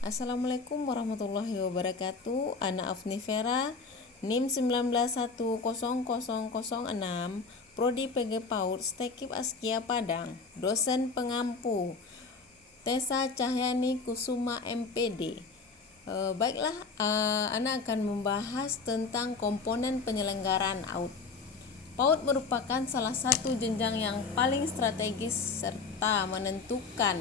Assalamualaikum warahmatullahi wabarakatuh. Ana Afnifera, NIM 19.10006, Prodi PG PAUD, Stekip Askia Padang, dosen pengampu Tessa Cahyani Kusuma MPD. Baiklah, Ana akan membahas tentang komponen penyelenggaraan AUD. PAUD merupakan salah satu jenjang yang paling strategis serta menentukan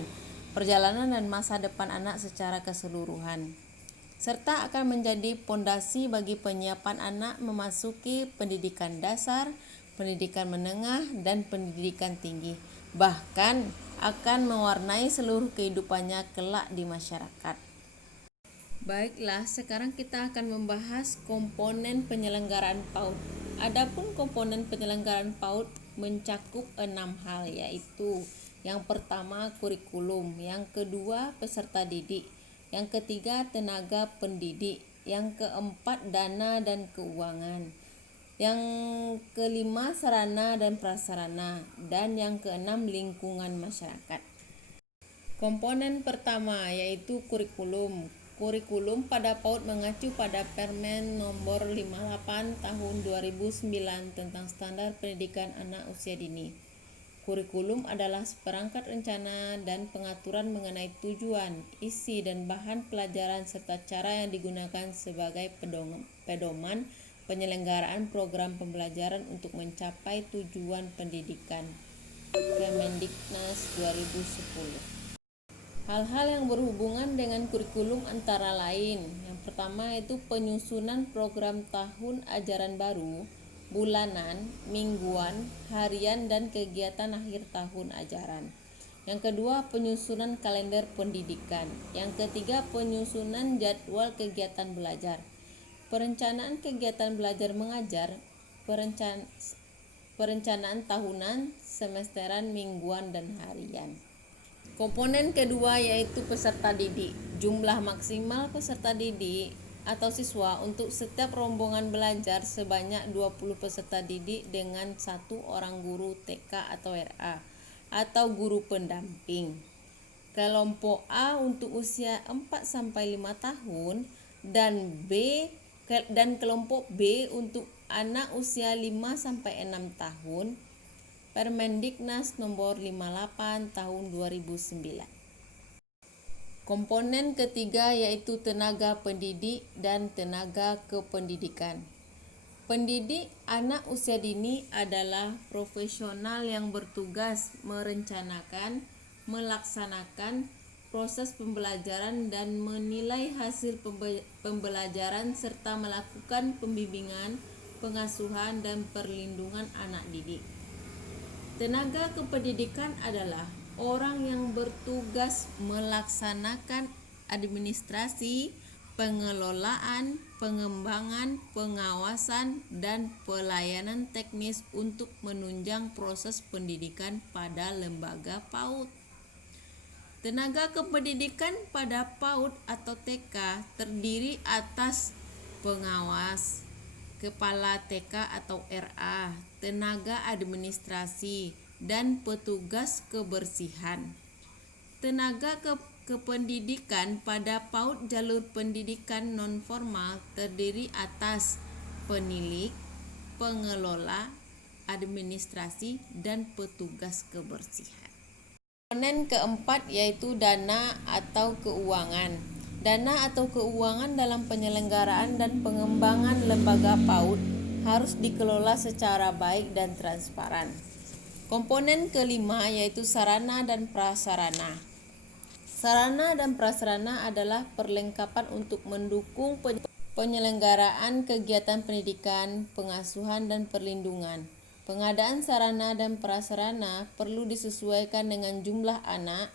perjalanan dan masa depan anak secara keseluruhan, serta akan menjadi pondasi bagi penyiapan anak memasuki pendidikan dasar, pendidikan menengah, dan pendidikan tinggi, bahkan akan mewarnai seluruh kehidupannya kelak di masyarakat. Baiklah, sekarang kita akan membahas komponen penyelenggaraan PAUD. Adapun komponen penyelenggaraan PAUD mencakup 6 hal, yaitu yang pertama kurikulum, yang kedua peserta didik, yang ketiga tenaga pendidik, yang keempat dana dan keuangan, yang kelima sarana dan prasarana, dan yang keenam lingkungan masyarakat. Komponen pertama yaitu kurikulum. Kurikulum pada PAUD mengacu pada Permen Nomor 58 Tahun 2009 tentang Standar Pendidikan Anak Usia Dini. Kurikulum adalah seperangkat rencana dan pengaturan mengenai tujuan, isi, dan bahan pelajaran serta cara yang digunakan sebagai pedoman penyelenggaraan program pembelajaran untuk mencapai tujuan pendidikan. Kemendiknas 2010. Hal-hal yang berhubungan dengan kurikulum antara lain, yang pertama yaitu penyusunan program tahun ajaran baru, bulanan, mingguan, harian, dan kegiatan akhir tahun ajaran. Yang kedua, penyusunan kalender pendidikan. Yang ketiga, penyusunan jadwal kegiatan belajar, perencanaan kegiatan belajar mengajar, perencanaan tahunan, semesteran, mingguan, dan harian. Komponen kedua yaitu peserta didik. Jumlah maksimal peserta didik atau siswa untuk setiap rombongan belajar sebanyak 20 peserta didik dengan 1 orang guru TK atau RA atau guru pendamping. Kelompok A untuk usia 4-5 tahun dan kelompok B untuk anak usia 5-6 tahun. Permendiknas Nomor 58 Tahun 2009. Komponen ketiga yaitu tenaga pendidik dan tenaga kependidikan. Pendidik anak usia dini adalah profesional yang bertugas merencanakan, melaksanakan proses pembelajaran dan menilai hasil pembelajaran serta melakukan pembimbingan, pengasuhan, dan perlindungan anak didik. Tenaga kependidikan adalah orang yang bertugas melaksanakan administrasi, pengelolaan, pengembangan, pengawasan, dan pelayanan teknis untuk menunjang proses pendidikan pada lembaga PAUD. Tenaga kependidikan pada PAUD atau TK terdiri atas pengawas, kepala TK atau RA, tenaga administrasi, dan petugas kebersihan. Tenaga kependidikan pada PAUD jalur pendidikan non-formal terdiri atas penilik, pengelola, administrasi, dan petugas kebersihan. Komponen keempat yaitu dana atau keuangan. Dana atau keuangan dalam penyelenggaraan dan pengembangan lembaga PAUD harus dikelola secara baik dan transparan. Komponen kelima yaitu sarana dan prasarana. Sarana dan prasarana adalah perlengkapan untuk mendukung penyelenggaraan kegiatan pendidikan, pengasuhan, dan perlindungan. Pengadaan sarana dan prasarana perlu disesuaikan dengan jumlah anak,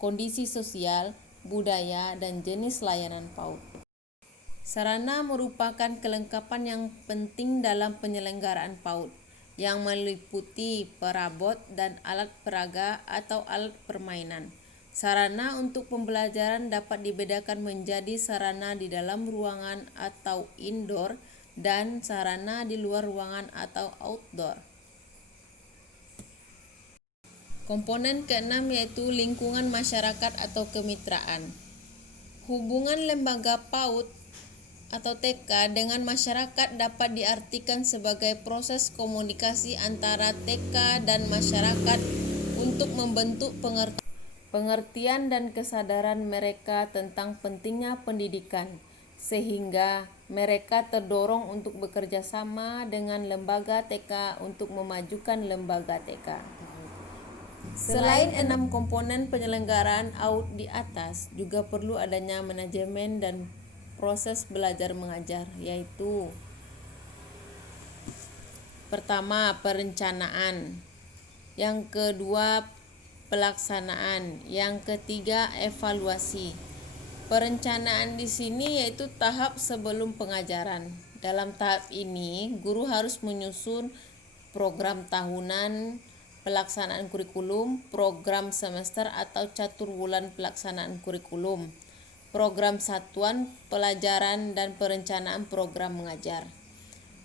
kondisi sosial, budaya, dan jenis layanan PAUD. Sarana merupakan kelengkapan yang penting dalam penyelenggaraan PAUD, yang meliputi perabot dan alat peraga atau alat permainan. Sarana untuk pembelajaran dapat dibedakan menjadi sarana di dalam ruangan atau indoor dan sarana di luar ruangan atau outdoor. Komponen keenam yaitu lingkungan masyarakat atau kemitraan. Hubungan lembaga PAUD atau TK dengan masyarakat dapat diartikan sebagai proses komunikasi antara TK dan masyarakat untuk membentuk pengertian dan kesadaran mereka tentang pentingnya pendidikan, sehingga mereka terdorong untuk bekerja sama dengan lembaga TK untuk memajukan lembaga TK. Selain 6 komponen penyelenggaraan AUD di atas, juga perlu adanya manajemen dan proses belajar mengajar, yaitu pertama, perencanaan, yang kedua, pelaksanaan, yang ketiga, evaluasi. Perencanaan di sini yaitu tahap sebelum pengajaran. Dalam tahap ini, guru harus menyusun program tahunan pelaksanaan kurikulum, program semester atau catur bulan pelaksanaan kurikulum, program satuan pelajaran dan perencanaan program mengajar.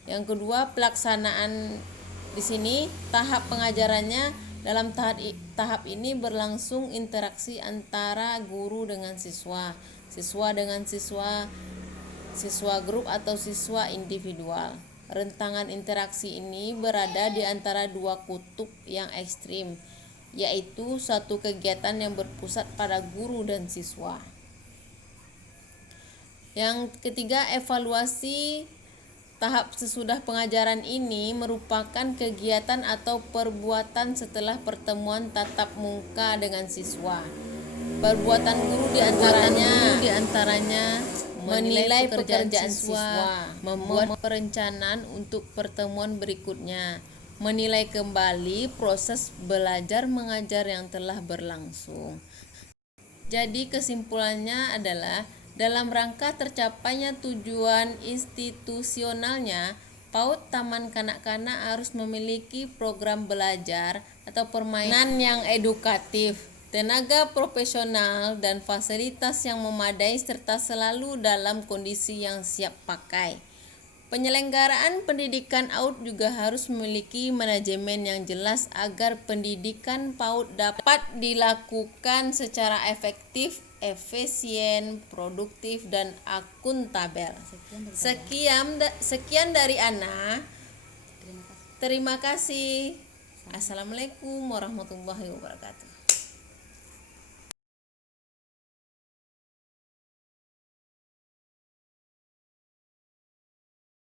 Yang kedua, pelaksanaan di sini tahap pengajarannya. Dalam tahap ini berlangsung interaksi antara guru dengan siswa, siswa dengan siswa, siswa grup atau siswa individual. Rentangan interaksi ini berada di antara dua kutub yang ekstrim, yaitu suatu kegiatan yang berpusat pada guru dan siswa. Yang ketiga, evaluasi. Tahap sesudah pengajaran ini merupakan kegiatan atau perbuatan setelah pertemuan tatap muka dengan siswa. Perbuatan guru diantaranya menilai pekerjaan siswa, membuat perencanaan untuk pertemuan berikutnya, menilai kembali proses belajar mengajar yang telah berlangsung. Jadi kesimpulannya adalah dalam rangka tercapainya tujuan institusionalnya, PAUD Taman Kanak-kanak harus memiliki program belajar atau permainan yang edukatif, tenaga profesional dan fasilitas yang memadai serta selalu dalam kondisi yang siap pakai. Penyelenggaraan pendidikan AUD juga harus memiliki manajemen yang jelas agar pendidikan PAUD dapat dilakukan secara efektif, efisien, produktif, dan akuntabel. Sekian dari Ana. Terima kasih. Assalamualaikum warahmatullahi wabarakatuh.